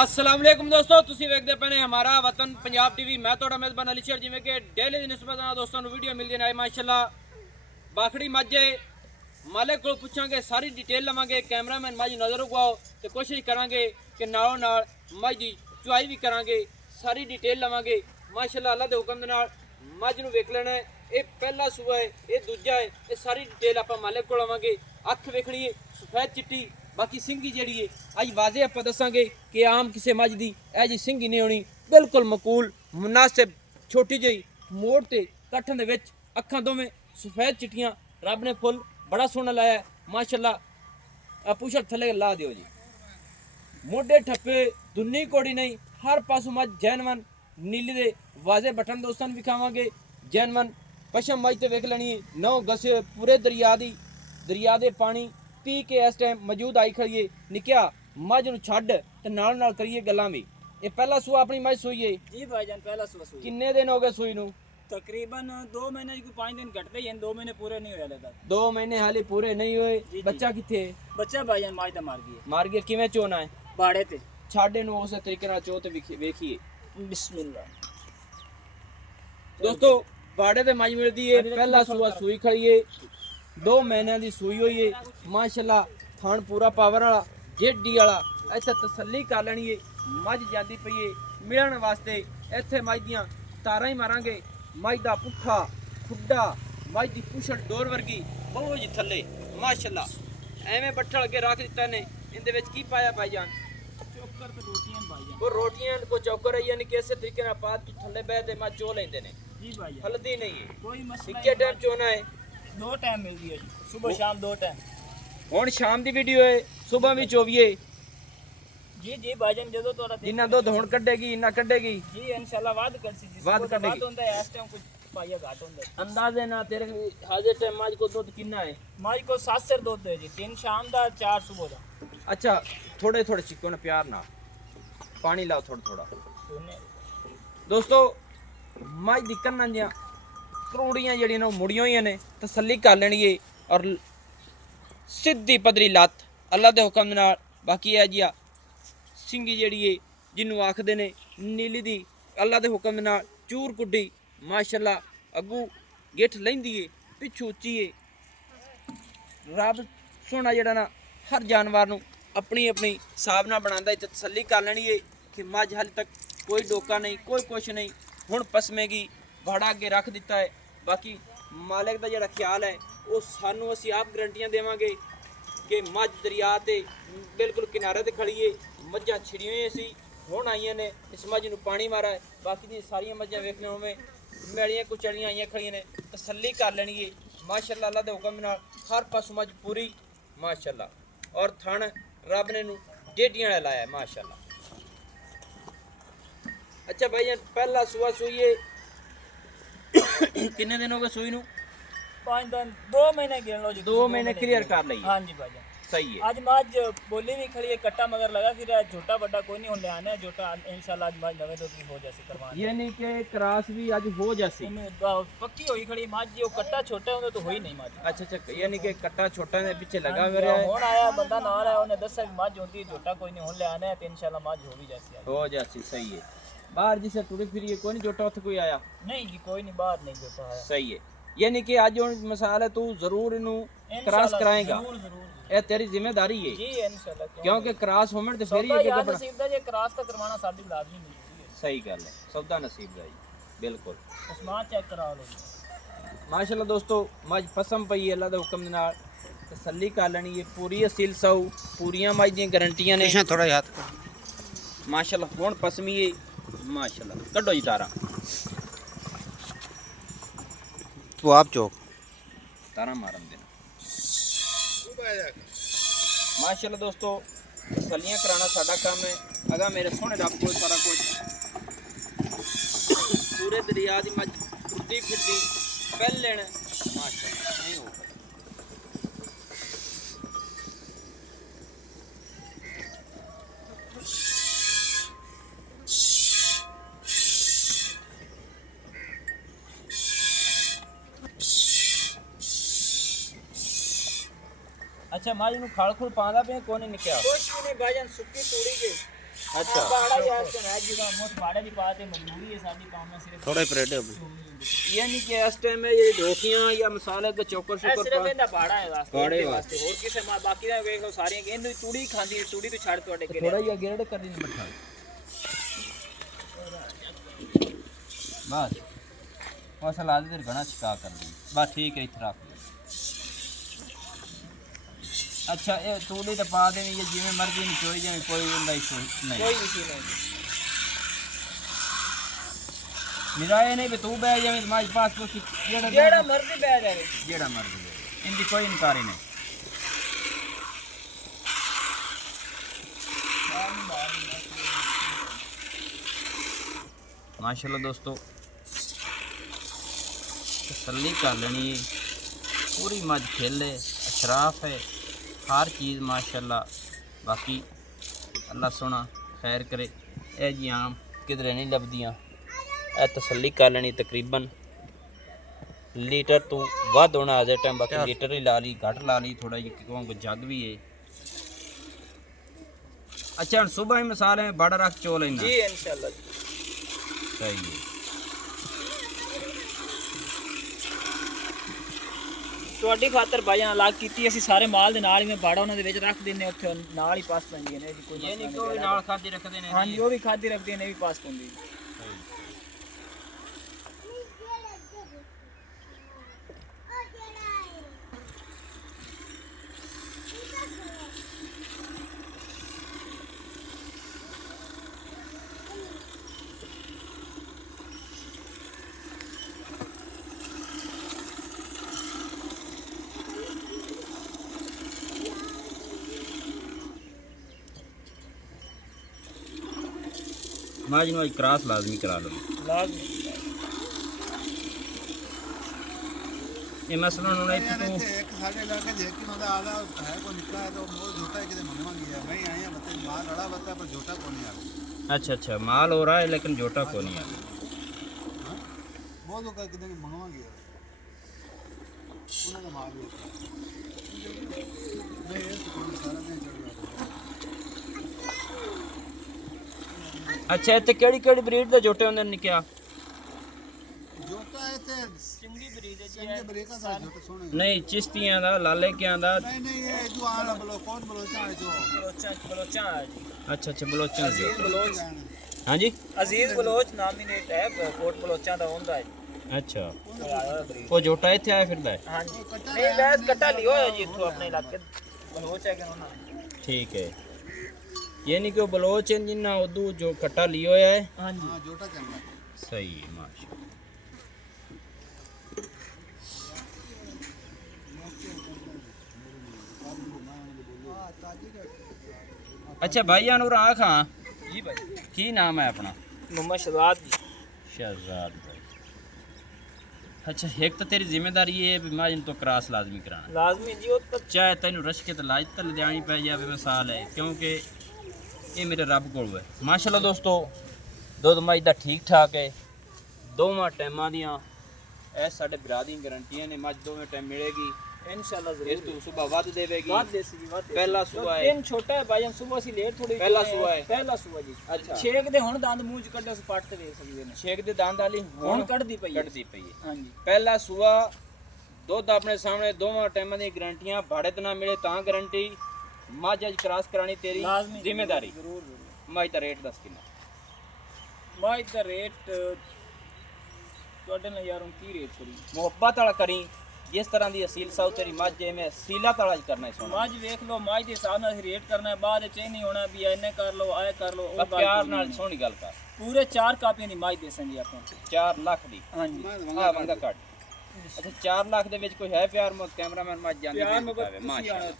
अस्सलाम वालेकुम दोस्तों, ਤੁਸੀਂ ਵੇਖਦੇ ਪਏ ਹਮਾਰਾ ਵਤਨ ਪੰਜਾਬ ਟੀਵੀ। ਮੈਂ ਤੁਹਾਡਾ ਮੇਜ਼ਬਾਨ ਅਲੀ ਸ਼ੇਰ। ਜਿਵੇਂ ਕਿ ਡੇਲੀ ਦੀ ਨਿਸਬਤ ਨਾਲ ਦੋਸਤਾਂ ਨੂੰ ਵੀਡੀਓ ਮਿਲਦੀ ਨੇ ਮਾਸ਼ਾਅੱਲਾ ਬਾਖੜੀ ਮੱਝੇ ਮਾਲਕ ਕੋਲ ਪੁੱਛਾਂਗੇ, ਸਾਰੀ ਡਿਟੇਲ ਲਵਾਂਗੇ। ਕੈਮਰਾਮੈਨ ਮੱਝ ਨਜ਼ਰ ਰਖਵਾਓ ਤੇ ਕੋਸ਼ਿਸ਼ ਕਰਾਂਗੇ ਕਿ ਨਾਲੋਂ ਨਾਲ ਮੱਝ ਦੀ ਚੁਆਈ ਵੀ ਕਰਾਂਗੇ, ਸਾਰੀ ਡਿਟੇਲ ਲਵਾਂਗੇ ਮਾਸ਼ਾਅੱਲਾ। ਅੱਲਾ ਦੇ ਹੁਕਮ ਦੇ ਨਾਲ ਮੱਝ ਨੂੰ ਵੇਖ ਲੈਣਾ। ਇਹ ਪਹਿਲਾ ਸੂਆ ਹੈ, ਇਹ ਦੂਜਾ ਹੈ। ਇਹ ਸਾਰੀ ਡਿਟੇਲ ਆਪਾਂ ਮਾਲਕ ਕੋਲ ਲਵਾਂਗੇ। ਅੱਖ ਵੇਖਣੀ ਹੈ ਸਫੈਦ ਚਿੱਟੀ, बाकी सिंगी जी है अज वाजे आप दसांगे कि आम किसी मझ की यह जी सिंगी नहीं होनी, बिल्कुल मकूल मुनासिब छोटी जी मोड़ ते कट्ठन दे विच अखां दोवें सफेद चिट्टियां रब ने फुल बड़ा सोहना लाया माशाअल्लाह। पुछड़ थले ला दिओ जी, मोढे ठप्पे दुन्नी कोड़ी नहीं, हर पासों मझ जैनवन नीली दे वाजे बटन दोस्तां नूं विखावांगे। जैनवन पशम मझ ते वेख लैनी है, 9 गसे पूरे दरिया दे पानी पी के इस टाइम मौजूद आई खड़ी है। निकिया मझ नूं छड्ड ते नाल नाल करिए गल्लां भी। ये पहला सूआ अपनी मझ सूई है जी भाईजान, पहला सूआ सूई। किन्ने दिन हो गए सूई नूं? तकरीबन 2 महीने को 5 दिन घटते ही हैं, 2 महीने पूरे नहीं हुए लगा। 2 महीने हाले पूरे नहीं हुए। बच्चा किथे है? बच्चा भाईजान माज दा मार गया। किवें चोना है? बाड़े ते छाड़े नूं उस तरीके नाल चो ते वेखिए। बिस्मिल्लाह दोस्तों, बाड़े ते मझ मिलदी है। पहला सूआ सूई खड़ी है, 2 महीनों की सूई हुई है माशाअल्लाह। थान पूरा पावर वाला जेडी वाला। इत्थे तसल्ली कर लेनी है, मझ जाती पई है मिलण वास्ते। इत्थे मझ दियां तारां ही मारांगे। मझ दा पुट्ठा खुड्डा, मझ दी पुछड़ डोर वर्गी बहुत जी थले माशाअल्लाह। एवें बट्ठल अगे रख दिता ने। इहदे विच की पाया भाईजान? चोकर ते रोटियां भाईजान। वो रोटियां को चौकर है, यानी कि इस तरीके नाल पात थले बह ते मझ चो लेंदे ने जी भाईजान। हल्दी नहीं है। कोई मसला इक्के टाइम चोना है। 2 टाइम मिलदी है जी, सुबह शाम 2 टाइम। हुण शाम दी वीडियो है, सुबह भी चोवीए जी जी भाईजान। जदों तोड़ा जिन्ना दुध हुण कड्डेगी इन्ना कड्डेगी जी इंशाल्लाह वाद करसी जी। वाद सुबह कड्डेगी। होंदा है, इस टाइम कुछ पाया घाट होंदा है। अंदाजे ना तेरे हाजिर टाइम मझ को दुध किन्ना है? माज को 7 सेर दूध है जी, 3 शाम दा 4 सुबह दा। अच्छा, थोड़े थोड़े चिक्को ने प्यार ना पानी लाओ थोड़ा थोड़ा। दोने दोस्तों, मझ दी कन्नां जियां करोड़ियां जड़ियां ने मुड़ियां होई ने, तसल्ली कर लेनी है और सीधी पदरी लत्त अल्लाह दे हुक्म नाल। बाकी है जिया सिंगी जड़ी है जिन्हों आखदे ने नीली दी, अल्लाह दे हुक्म नाल चूर कुड्डी माशाअल्लाह। अगू गिठ लैंदी है, पिछू उच्ची है। रब सोना जड़ा ना हर जानवर नूं अपनी अपनी हिसाब नाल बनांदा है। तसल्ली कर लेनी है कि मझ हाले तक कोई डोका नहीं, कोई कुछ नहीं। हुण पसमेगी, भाड़ा अगे रख दिता है। बाकी मालिक का जिहड़ा ख्याल है वो सानू असीं आप गारंटियां देवांगे कि मझ दरिया ते बिल्कुल किनारे ते खड़ी है। मझां छिड़ियां होईयां सी, हुण आईयां ने। इस मझ नूं पानी मारा है। बाकी दी सारियां मझां वेखने होवे मैलियां कुचड़ियां आईयां खड़ियां ने। तसल्ली कर लेनी है माशाअल्लाह। अल्लाह दे हुक्म नाल हर पासों मझ पूरी माशाअल्लाह। और थण रब ने नूं डेडियां नाल लाया माशाअल्लाह। अच्छा भाई, पहला सूआ सूईए किन्ने दिन हो गए सूई नूं? 5 दिन 2 महीने गिन लो जी। 2 महीने क्लियर कर लइए। हाँ जी भाईजान, सही है। आज माज बोली भी खड़ी है, कट्टा मगर लगा फिर झोटा बड़ा कोई नहीं होने आने। झोटा इंशाल्लाह आज माज नवे तो भी हो जासी करवाने। यानी कि क्रॉस भी आज हो जासी। पक्की होई खड़ी माज जी। वो कट्टा छोटा होंगे तो होई नहीं माज। अच्छा अच्छा, यानी कि कट्टा छोटा ने पीछे लगा हुआ है। हुन आया बंदा नाल है, उन्हें दसा भी माज होती है झोटा कोई नहीं होने आने तो इंशाल्लाह माज हो भी जासी। हो जासी, सही है। बाहर जिसे टुरी फिरी कोई नहीं जोटा उत्थे कोई आया नहीं जी, कोई नहीं बाहर नहीं जोटा आया। सही है। यानी कि आज हुण मिसाल है तू जरूर इनू क्रॉस कराएगा। जरूर जरूर ये तेरी जिम्मेदारी है जी इंशाल्लाह। क्योंकि क्रॉस होमण ते फिर ही सौदा अगे यार कपड़ा। नसीब दा जे क्रॉस तक करवाना साडी लाजमी मिलदी है। सही गल है, सौदा नसीब दा जी, बिल्कुल। उस्मान चेक करा लो माशाअल्लाह। दोस्तों, मझ पसम पई है, अल्लाह दे हुक्म दे नाल तसल्ली कर लेनी है। पूरी असील सऊ, पूरियां मझ दी गारंटियां ने थोड़ा याद कर माशाअल्लाह। हुण पसमी है माशाअल्लाह। कड्डो जी तारा, तो आप चौक तारा मारन देना माशाअल्लाह। दोस्तों, तसल्लियां कराना साडा काम है। अगर मेरे सोहने रब को सारा कुछ पूरे दरिया दी मझ टुरदी फिरदी पहल लेना माशाअल्लाह नहीं होगा। अच्छा, मां जी खाल खुल पांदा पे कोने निकया कुछ भी नहीं भाईजान, सुक्की तोड़ी के अच्छा बाड़ा यार तो है जी मोट बाड़ा नहीं पाते मजबूरी है साडी काम में सिर्फ थोड़ा ही परेडे यानी कि इस टाइम में ये ढोकियां या मसाले के चोकर सिर्फ शुकर ਇਹਦਾ ਬਾੜਾ ਹੈ ਵਾਸਤੇ ਬਾੜੇ ਵਾਸਤੇ ਹੋਰ ਕਿਸੇ ਮਾ ਬਾਕੀ ਦਾ ਵੇਖੋ ਸਾਰੀਆਂ ਇਹਨੂੰ ਤੂੜੀ ਖਾਂਦੀ ਤੂੜੀ ਤੋਂ ਛੱਡ ਤੁਹਾਡੇ ਕੇ थोड़ा या गिरड़ कर देनी मठा बस फसल आज देर घना छिका कर दी बस ठीक है इतना अच्छा ये तूड़ी तो पा देनी ये जिवें मर्जी नहीं चोई जाए कोई बंदा इशू नहीं ਕੋਈ ਨਹੀਂ ਨਹੀਂ निराए नहीं भी तू बह जाए तुम्हारे पास कुछ ਜਿਹੜਾ ਮਰਜ਼ੀ ਬਹਿ ਜਾਵੇ जेड़ा मर्जी इनकी कोई इनकार ही नहीं माशाल्लाह दोस्तों तसल्ली कर लेनी पूरी मज खेले अशराफ है हर चीज़ माशाल्लाह बाकी अल्लाह सोना खैर करे ए जी आम किधरे नहीं लभदियाँ ए तसल्ली कर लेनी तकरीबन लीटर तो वध होना आज टाइम बाकी लीटर ही ला ली घट ला ली थोड़ा जी क्यों जग भी है अच्छा हम सुबह ही मसाले में बड़ा रख चो लेना ਜੀ ਇਨਸ਼ਾਅੱਲਾ सही है ਤੁਹਾਡੀ ਖਾਤਰ ਭਾਈਆਂ ਅਲੱਗ ਕੀਤੀ ਅਸੀਂ ਸਾਰੇ ਮਾਲ ਦੇ ਨਾਲ ਹੀ ਮੈਂ ਬਾੜਾ ਉਹਨਾਂ ਦੇ ਵਿੱਚ ਰੱਖ ਦਿੰਨੇ ਉੱਥੇ ਨਾਲ ਹੀ ਪਾਸ ਪੈਂਦੀਆਂ ਨੇ ਜੀ ਕੋਈ ये नहीं कोई नाल खादी रखते ने ਹਾਂਜੀ ਉਹ ਵੀ ਖਾਦੀ ਰੱਖਦੇ ਨੇ ਇਹ ਵੀ ਪਾਸ ਪੈਂਦੀ माज नु क्रॉस लाजमी करा लो ਲਾਜ਼ਮੀ ये मसलन होना है तू एक साढ़े इलाके देख के मतलब आधा है को निकला है तो वो झूठा है कि मनवांगी है मैं आई है मतलब माल लड़ा बता पर झूठा को नहीं आ अच्छा अच्छा माल हो रहा है लेकिन जोटा को नहीं है वो तो कर के मनवांगी है उन्होंने माल भी मैं ये तो सारा दिन चल रहा अच्छा इत्थे केड़ी ब्रीड दे जोटे होंदे ने क्या झूठा है ते ਚੰਗੀ ਬਰੀਡ ਹੈ चंगे ब्रेका सा झूठा सोने नहीं चिश्तियां दा लाले क्या दा नहीं ये जो आला बोलो कौन बोलो चाहे जो ਬਲੋਚਾਂ ਆ ਜੀ अच्छा अच्छा बलोचन दे ਬਲੋਚ हां जी ਅਜ਼ੀਜ਼ ਬਲੋਚ ਨਾਮੀਨੇਟ ਹੈ ਕੋਟ ਬਲੋਚਾਂ ਦਾ ਹੁੰਦਾ ਹੈ अच्छा ਆਇਆ ਬਰੀਡ वो जोटा इत्थे आया फिरदा है ਹਾਂਜੀ ਨਹੀਂ ਵੈਸ ਕੱਟਾ ਲਿਓ ਹੈ ਜੀ ਇੱਥੋਂ ਆਪਣੇ ਇਲਾਕੇ ਬਲੋਚ ਹੈ ਕਿ ਉਹਨਾਂ ठीक है यानी कि वो बलोच हैं जिन्ना उदू जो कट्टा लियो है ਹਾਂਜੀ हां झूठा चंगा सही है माशाल्लाह अच्छा भाई अनूर आँख हाँ ਜੀ ਭਾਈ की नाम है अपना ਮੁਹੰਮਦ ਸ਼हजाद जी शहजाद भाई अच्छा एक तो तेरी जिम्मेदारी है भी माजन तो क्रॉस लाजमी कराना ਲਾਜ਼ਮੀ ਜੀ ਉਹ ਤਾਂ चाहे तेन रश के तो लाज तल जानी पै जाए मिसाल है क्योंकि ये मेरे रब को है माशाल्लाह दोस्तों दुध मज का ठीक ठाक है दोवां टाइमां दियां ਇਹ ਸਾਡੇ ਭਰਾ ਦੀ ਗਾਰੰਟੀਆਂ ਨੇ ਮੱਝ ਦੋਵੇਂ ਟਾਈਮ ਮਿਲੇਗੀ ਇਨਸ਼ਾਅੱਲਾ ਇਸ ਜ਼ਰੂਰ ਤੋਂ ਸਵੇਰ ਵੱਧ ਦੇਵੇਗੀ ਬਾਤ ਦੇਸੀ ਜੀ ਬਾਤ ਪਹਿਲਾ ਸੂਆ ਹੈ ਦਿਨ ਛੋਟਾ ਹੈ ਭਾਈ ਹਮ ਸਵੇਰ ਸੀ ਲੇਟ ਥੋੜੀ ਪਹਿਲਾ ਸੂਆ ਹੈ। ਪਹਿਲਾ ਸੂਆ ਜੀ ਅੱਛਾ ਛੇਕ ਦੇ ਹੁਣ ਦੰਦ ਮੂੰਹ ਚ ਕੱਢੇ ਉਸ ਪੱਟ ਤੇ ਵੇਖ ਸਕਦੇ ਨੇ ਛੇਕ ਦੇ ਦੰਦ ਵਾਲੀ ਹੁਣ ਕੱਢਦੀ ਪਈ ਹੈ ਕੱਢਦੀ ਪਈ ਹੈ ਹਾਂਜੀ ਪਹਿਲਾ ਸੂਆ ਦੁੱਧ ਆਪਣੇ ਸਾਹਮਣੇ ਦੋਵਾਂ ਟਾਈਮਾਂ ਦੀਆਂ ਗਾਰੰਟੀਆਂ ਭਾੜੇ ਤੇ ਨਾ ਮਿਲੇ ਤਾਂ ਗਾਰੰਟੀ ਮੱਝ ਅੱਜ ਕ੍ਰਾਸ ਕਰਾਣੀ ਤੇਰੀ ਲਾਜ਼ਮੀ ਜ਼ਿੰਮੇਦਾਰੀ ਜ਼ਰੂਰ ਜ਼ਰੂਰ ਮੱਝ ਦਾ ਰੇਟ ਦੱਸ ਕਿੰਨਾ ਮਾਈ ਦਾ ਰੇਟ ਤੁਹਾਡੇ ਨਾਲ ਯਾਰੋਂ ਕੀ ਰੇਟ ਕਰੀ ਮੁਹੱਬਤ ਵਾਲਾ ਕਰੀ ਜਿਸ ਤਰ੍ਹਾਂ ਦੀ ਅਸੀਲ ਸਾਊ ਤੇਰੀ ਮੱਝ ਐਵੇਂ ਸੀਲਾ ਵਾਲਾ ਕਰਨਾ ਸੋਣਾ ਮੱਝ ਵੇਖ ਲਓ ਮੱਝ ਦੇ ਹਿਸਾਬ ਨਾਲ ਰੇਟ ਕਰਨਾ ਹੈ ਬਾਅਦ ਵਿੱਚ ਇਹ ਨਹੀਂ ਹੋਣਾ ਵੀ ਇੰਨੇ ਕਰ ਲਓ ਆਏ ਕਰ ਲਓ ਉਹ ਗੱਲ ਪਿਆਰ ਕੋਈ ਨਾਲ ਨਹੀਂ। ਸੋਹਣੀ ਗੱਲ ਕਰ ਪੂਰੇ 4 ਕਾਪੀਆਂ ਦੀ ਮੱਝ ਦੇਸਾਂ ਜੀ ਆਪਾਂ 4 ਲੱਖ ਦੀ ਹਾਂਜੀ ਆ ਬੰਦਾ ਕੱਟ ਅੱਛਾ 4 ਲੱਖ ਦੇ ਵਿੱਚ ਕੋਈ ਹੈ ਪਿਆਰ ਕੈਮਰਾਮੈਨ ਮੱਝ ਜਾਂਦੀ ਪਿਆਰ ਪਈ ਮੁਹੱਬਤ ਦਿਖਾਵੇ, ਤੁਸੀਂ ਮਾਸ਼ਾਅੱਲਾ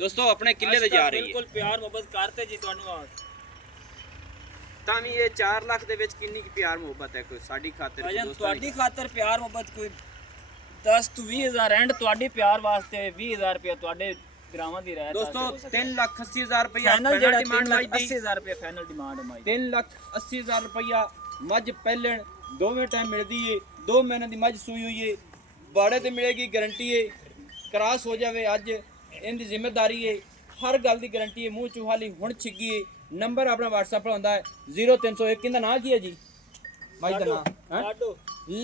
ਦੋਸਤੋ ਆਪਣੇ ਕਿੱਲੇ ਤੇ ਜਾ ਰਹੀ ਹੈ ਬਿਲਕੁਲ ਪਿਆਰ ਮੁਹੱਬਤ ਕਰਤੇ ਜੀ ਤੁਹਾਨੂੰ ਆ ਤਾਂ ਵੀ ਇਹ 4 ਲੱਖ ਦੇ ਵਿੱਚ ਕਿੰਨੀ ਕੁ ਪਿਆਰ ਮੁਹੱਬਤ ਹੈ ਕੋਈ ਸਾਡੀ ਖਾਤਰ ਭਾਈਜਾਨ ਦੋਸਤਾਂ ਦੀ ਤੁਹਾਡੀ ਖਾਤਰ ਪਿਆਰ ਮੁਹੱਬਤ ਕੋਈ 10 ਤੋਂ 20000 ਐਂਡ ਤੁਹਾਡੇ ਪਿਆਰ ਵਾਸਤੇ 20000 ਰੁਪਏ ਤੁਹਾਡੇ ਗ੍ਰਾਮਾਂ ਦੀ ਰਹਿਤ ਦੋਸਤੋ 3,80,000 ਰੁਪਇਆ ਫਾਈਨਲ ਜਿਹੜਾ ਡਿਮਾਂਡ ਮੱਝ ਦੀ 80000 ਰੁਪਏ ਫਾਈਨਲ ਡਿਮਾਂਡ ਹੈ ਮਾਈ 3,80,000 ਰੁਪਇਆ ਮੱਝ ਪਹਿਲਣ ਦੋਵੇਂ ਟਾਈਮ ਮਿਲਦੀ ਏ 2 ਮਹੀਨੇ ਦੀ ਮੱਝ ਸੂਈ ਹੋਈ ਏ ਬਾੜੇ ਤੇ ਮਿਲੇਗੀ ਗਾਰੰਟੀ ਏ ਕ੍ਰਾਸ ਹੋ ਜਾਵੇ ਅੱਜ ਇਹਦੀ ਜ਼ਿੰਮੇਦਾਰੀ ਏ ਹਰ ਗੱਲ ਦੀ ਗਾਰੰਟੀ ਏ ਮੂੰਹ ਚੂਹਾਲੀ ਹੁਣ ਛਿੱਗੀ ਏ ਨੰਬਰ ਆਪਣਾ WhatsApp ਪਰ ਹੁੰਦਾ ਹੈ 0301 ਕਿੰਦਾ ਨਾਂ ਕੀ ਹੈ ਜੀ ਮੱਝ ਦਾ ਨਾਮ ਹੈ लाडो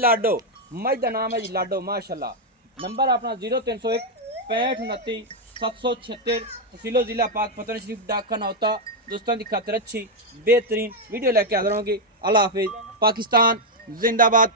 ਲਾਡੋ ਮੱਝ ਦਾ ਨਾਮ ਹੈ ਜੀ ਲਾਡੋ ਮਾਸ਼ਾਅੱਲਾ ਨੰਬਰ ਆਪਣਾ 0301 6529 776 तहसीलो जिला पाक पतन शरीफ डाकखाना होता दोस्तों की खातिर अच्छी बेहतरीन वीडियो लेके हाजिर होंगे अल्लाह हाफिज पाकिस्तान जिंदाबाद